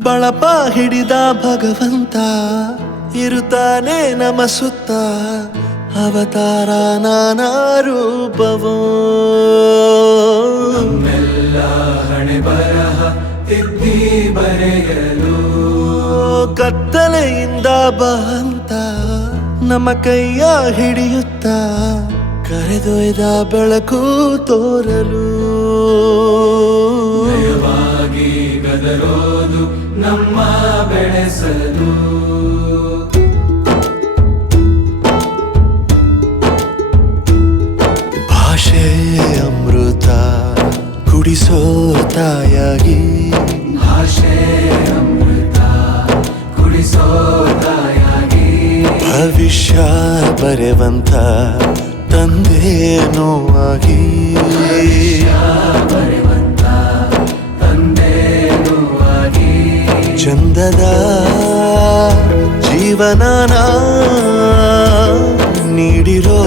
ಬಳಪ ಹಿಡಿದ ಭಗವಂತ ಇರುತ್ತಾನೆ ನಮ ಸುತ್ತ ಅವತಾರ ನಾನಾ ರೂಪವೋ ನಮ್ಮೆಲ್ಲ ಹಣೆ ಬರಹ ತಿದ್ದಿ ಬರೆಯಲು ಕತ್ತಲೆಯಿಂದ ಬಂತ ನಮ್ಮ ಕೈಯ ಹಿಡಿಯುತ್ತ ಕರೆದೊಯ್ದ ಬೆಳಕು ತೋರಲು ನಯವಾಗಿ ಗದರೋದು ನಮ್ಮ ಬೆಳೆಸಲು ಭಾಷೆ ಅಮೃತ ಕುಡಿಸೋ ತಾಯಾಗಿ ಭಾಷೆ ಅಮೃತ ಕುಡಿಸೋ ತಾಯಾಗಿ ಭವಿಷ್ಯ ಬರೆವಂತ ತಂದೇನೋ ಆಗಿ ಬರೆವಂತ ತಂದೇನೂ ಆಗಿ ಚಂದದ ಜೀವನನ ನೀಡಿರೋ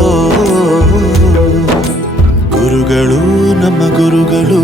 ಗುರುಗಳು ನಮ್ಮ ಗುರುಗಳು